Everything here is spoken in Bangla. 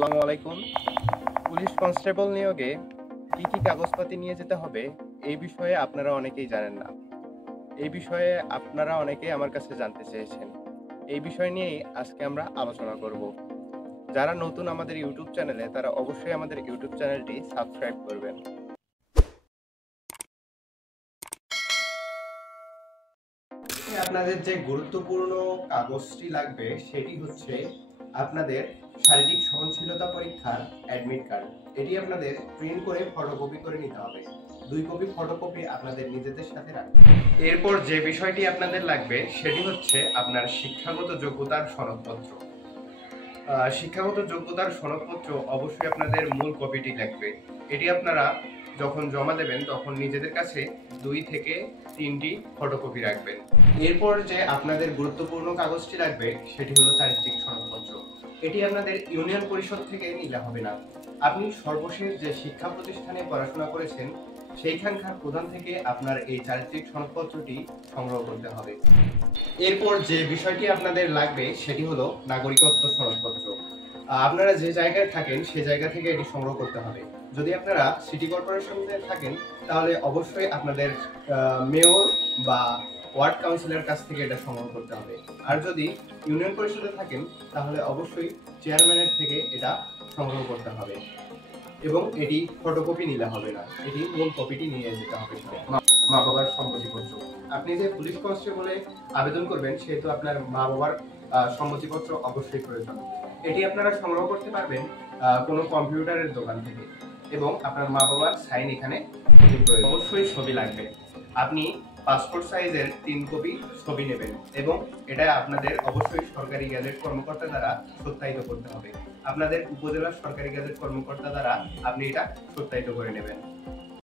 আসসালামু আলাইকুম। পুলিশ কনস্টেবল নিয়োগে কি কি কাগজপাতি নিয়ে যেতে হবে এই বিষয়ে আপনারা অনেকেই জানেন না। এই বিষয়ে আপনারা অনেকেই আমার কাছে জানতে চেয়েছেন। এই বিষয় নিয়েই আজকে আমরা আলোচনা করব। যারা নতুন আমাদের ইউটিউব চ্যানেলে তারা অবশ্যই আমাদের ইউটিউব চ্যানেলটি সাবস্ক্রাইব করবেন। আপনাদের যে গুরুত্বপূর্ণ কাগজটি লাগবে সেটি হচ্ছে আপনাদের শারীরিক সহনশীলতা পরীক্ষার অ্যাডমিট কার্ড। এটি আপনাদের প্রিন্ট করে ফটোকপি করে নিতে হবে। 2 কপি ফটোকপি আপনাদের নিজেদের সাথে রাখবেন। এরপর যে বিষয়টি আপনাদের লাগবে সেটি হচ্ছে আপনার শিক্ষাগত যোগ্যতার সনদপত্র। শিক্ষাগত যোগ্যতার সনদপত্র অবশ্যই আপনাদের মূল কপিটি লাগবে। এটি আপনারা যখন জমা দেবেন তখন নিজেদের কাছে 2 থেকে 3টি ফটোকপি রাখবেন। এরপর যে আপনাদের গুরুত্বপূর্ণ কাগজটি লাগবে সেটি হলো চারিত্রিক সনদপত্র। এটি আপনাদের ইউনিয়ন পরিষদ থেকে নিলে হবে না। আপনি সর্বশেষ যে শিক্ষা প্রতিষ্ঠানে পড়াশোনা করেছেন সেইখানকার প্রধান থেকে আপনার এই চারিত্রিক সনদপত্রটি সংগ্রহ করতে হবে। এরপর যে বিষয়টি আপনাদের লাগবে সেটি হলো নাগরিকত্ব সনদপত্র। আপনারা যে জায়গায় থাকেন সেই জায়গা থেকে এটি সংগ্রহ করতে হবে। যদি আপনারা সিটি কর্পোরেশনে থাকেন তাহলে অবশ্যই আপনাদের মেয়র বা ওয়ার্ড কাউন্সিলরের কাছ থেকে এটা সংগ্রহ করতে হবে। আর যদি ইউনিয়ন পরিষদে থাকেন তাহলে অবশ্যই চেয়ারম্যানের থেকে এটা সংগ্রহ করতে হবে এবং এটি ফটোকপি নিলে হবে না, এটি মূল কপিটি নিয়ে যেতে হবে। মা বাবার সম্মতিপত্র, আপনি যে পুলিশ কনস্টেবলে আবেদন করবেন সেহেতু আপনার মা বাবার সম্মতিপত্র অবশ্যই প্রয়োজন। এটি আপনারা সংগ্রহ করতে পারবেন কোনো কম্পিউটারের দোকান থেকে এবং আপনার মা বাবার সাইন এখানে অবশ্যই ছবি লাগবে। আপনি পাসপোর্ট সাইজের 3 কপি ছবি নেবেন এবং এটা আপনাদের অবশ্যই সরকারি গ্যাজেট কর্মকর্তা দ্বারা সত্যায়িত করতে হবে। আপনাদের উপজেলা সরকারি গ্যাজেট কর্মকর্তা দ্বারা আপনি এটা সত্যায়িত করে নেবেন।